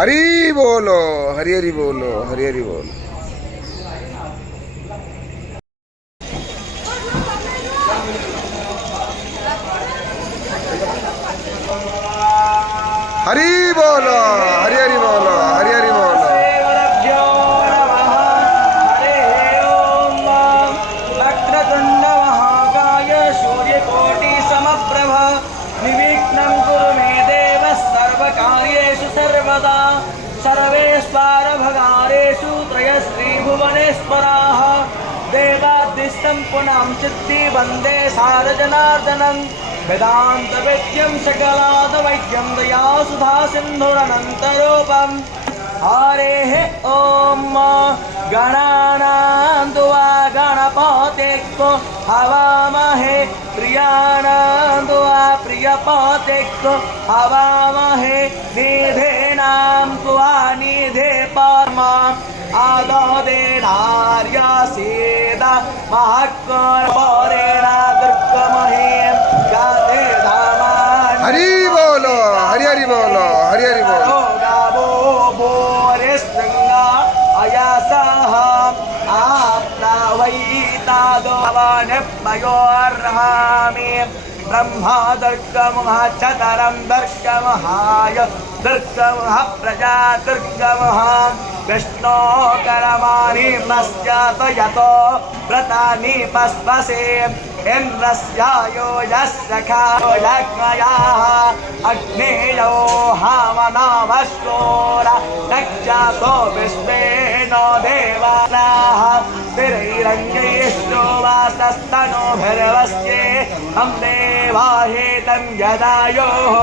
हरि बोलो, हरि हरि बोलो, हरि हरि बोलो। हरि बोलो, हरि हरि बोलो, हरि हरि बोलो। श्रीगुरुभ्यो नमः। हरिः ओम्। वक्रतुण्ड महाकाय सूर्यकोटि समप्रभ निर्विघ्नं कुरु मे देव सर्वकार्येषु सर्वदा सर्वेश्वर भगारेषु त्रयश्रीभुवनेश्वराः देवादिष्टं पुनां चित्ति वन्दे सारजनार्दनं वेदांत वेद्यं सकलादवैद्यं दयासुधा सिन्धुरनन्तरूपम् हरेः ॐ गणानां त्वा गणपतिं हवामहे प्रियाणां त्वा प्रियपतिं हवामहे निधीनां त्वा निधे परमा आददेनार्यसीद महत्कर्मरेणा दुर्गमहे गाते धामानि हरि बोलो, हरि हरि बोलो, हरि हरि बोलो। गावो भोरिस्त्रिङ्गा अयासः आप्रावैतादोवनिर्मयोर्हामि ब्रह्मा दुर्गमः चतरं दुर्गमहाय दुर्गमः प्रजा दुर्गमः विष्णो करमाणि मस्यात यतो व्रतानि पस्पसे इन्द्रस्यायो यस्य खायो यज्ञयाः अग्नेयो हावनामश्वोरा नक्षतो विश्वेनो देवानाः तिरैरङ्गैश्चो वासस्तनोभिर्वस्ये तं देवाहेतं यदायोः